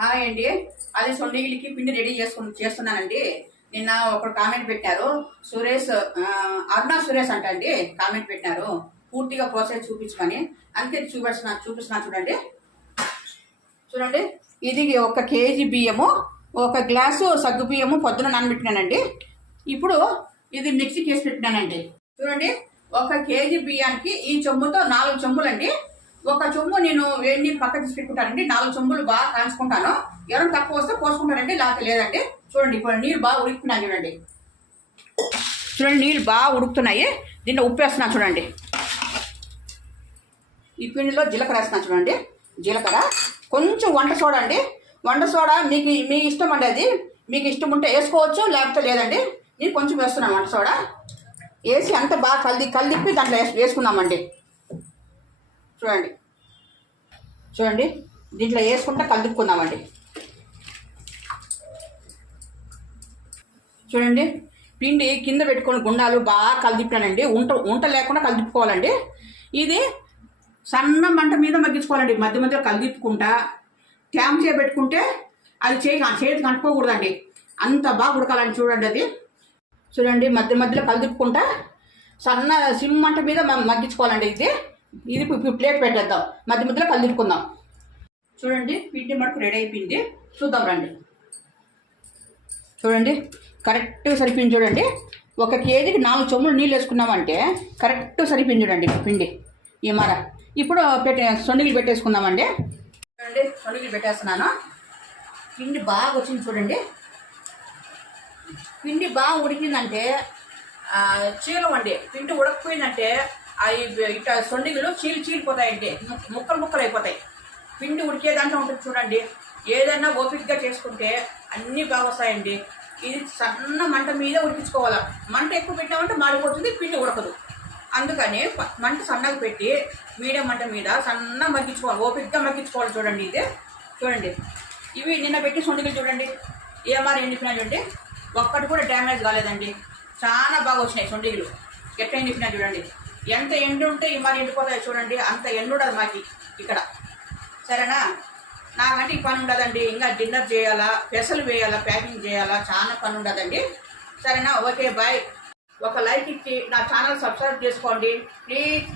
Hi అండి. అది సొండిగిలికి పిండి రెడీ చేసుకుని చేస్తున్నానండి. నిన్న ఒకరు కామెంట్ పెట్టారు. సురేష్ అరుణ సురేష్ అంట అండి కామెంట్ పెట్టారు పూర్తిగా ప్రాసెస్ చూపించమని. అంతే చూపిస్తున్నా చూపిస్తున్నా చూడండి. చూడండి. ఇది ఒక కేజీ బియ్యము ఒక గ్లాసు సగ్గు బియ్యము పొద్దున నానబెట్టినానండి. ఇప్పుడు ఇది మిక్సీకి వేసి పెట్టినానండి. చూడండి. ఒక కేజీ బియ్యానికి ఈ చెంబుతో నాలుగు చెంబులండి. ఒక చెంబు నేను వేడి నీళ్ళు పక్క తీసి పెట్టుకుంటానండి. నాలుగు చెంబులు బాగా కాంచుకుంటాను ఎవరైనా తక్కువ వస్తే పోసుకుంటారండి. లేకపోతే లేదండి. చూడండి ఇప్పుడు నీళ్ళు బాగా ఉడుకుతున్నాయి చూడండి. చూడండి నీళ్ళు బాగా ఉడుకుతున్నాయి. దీంట్లో ఉప్పు వేస్తున్నాను చూడండి. ఈ పిండిలో జీలకర్ర వేస్తున్నాను చూడండి. జీలకర్ర. కొంచెం వంట సోడా అండి. వంట సోడా మీకు మీ ఇష్టం అండి అది. మీకు ఇష్టం ఉంటే వేసుకోవచ్చు లేకపోతే లేదండి. నేను కొంచెం వేస్తున్నాను వంట సోడా. వేసి అంత బాగా కలిది కలిదిప్పి దాంట్లో వేసుకున్నామండి చూడండి. చూడండి. దీంట్లో వేసుకుంటే కలుపుకుందామండి చూడండి. పిండి కింద పెట్టుకొని గుండాలు బాగా కలిదిప్పానండి. ఉంట ఉంట లేకుండా కలిదిప్పుకోవాలండి. ఇది సన్న మంట మీద మగ్గించుకోవాలండి. మధ్య మధ్యలో కలిదిప్పుకుంటా. ట్యామ్ చేయబెట్టుకుంటే అది చేయి చేతికి అంటుకోకూడదండి. అంత బాగా ఉడకాలని చూడండి అది. చూడండి. మధ్య మధ్యలో కలిదిప్పుకుంటా సన్న సిమ్ మంట మీద మగ్గించుకోవాలండి ఇది. ఇది ఇప్పుడు ప్లేట్ పెట్టేద్దాం. మధ్య మధ్యలో కలుపుకుందాం చూడండి పిండి మటుకు రెడీ అయిపోయింది. చూద్దాం రండి. చూడండి కరెక్ట్గా సరిపోయింది చూడండి. ఒక కేజీకి నాలుగు చెమ్ములు నీళ్ళు వేసుకున్నామంటే కరెక్ట్ సరిపోయింది చూడండి పిండి. ఈ మర. ఇప్పుడు పెట్టే సొండిగిలు పెట్టేసుకుందామండి. చూడండి సొండిలు పెట్టేస్తున్నాను. పిండి బాగా వచ్చింది చూడండి. పిండి బాగా ఉడికిందంటే చీలం అండి. పిండి ఉడకపోయిందంటే అవి ఇట్లా సొండిగులు చీలి చీలిపోతాయండి ముక్కలు ముక్కలు అయిపోతాయి పిండి ఉడికే దాంట్లో ఉంటుంది చూడండి. ఏదైనా ఓపికగా చేసుకుంటే అన్నీ బాగా వస్తాయండి ఇది సన్న మంట మీద ఉడికించుకోవాలి. మంట ఎక్కువ పెట్టామంటే మాడిపోతుంది పిండి ఉడకదు. అందుకని మంట సన్నగా పెట్టి మీడియం మంట మీద సన్న మగ్గించుకోవాలి. ఓపికగా మగ్గించుకోవాలి చూడండి ఇది. చూడండి. ఇవి నిన్న పెట్టి సొండిలు చూడండి. ఏమారు ఎండిపోయినా చూడండి. ఒక్కటి కూడా డ్యామేజ్ కాలేదండి. చాలా బాగా వచ్చినాయి సొండిలు ఎట్లా ఎండిపోయినా చూడండి. ఎంత ఎండు ఉంటే ఈ మరి ఎండిపోతాయి చూడండి అంత ఎండు ఉండదు మాకి ఇక్కడ. సరేనా? నాకంటే ఈ పని ఉండదండి. ఇంకా డిన్నర్ చేయాలా పెసలు వేయాలా ప్యాకింగ్ చేయాలా చాలా పని ఉండదండి. సరేనా? Okay bye. ఒక లైక్ ఇచ్చి నా ఛానల్ సబ్స్క్రైబ్ చేసుకోండి. ప్లీజ్.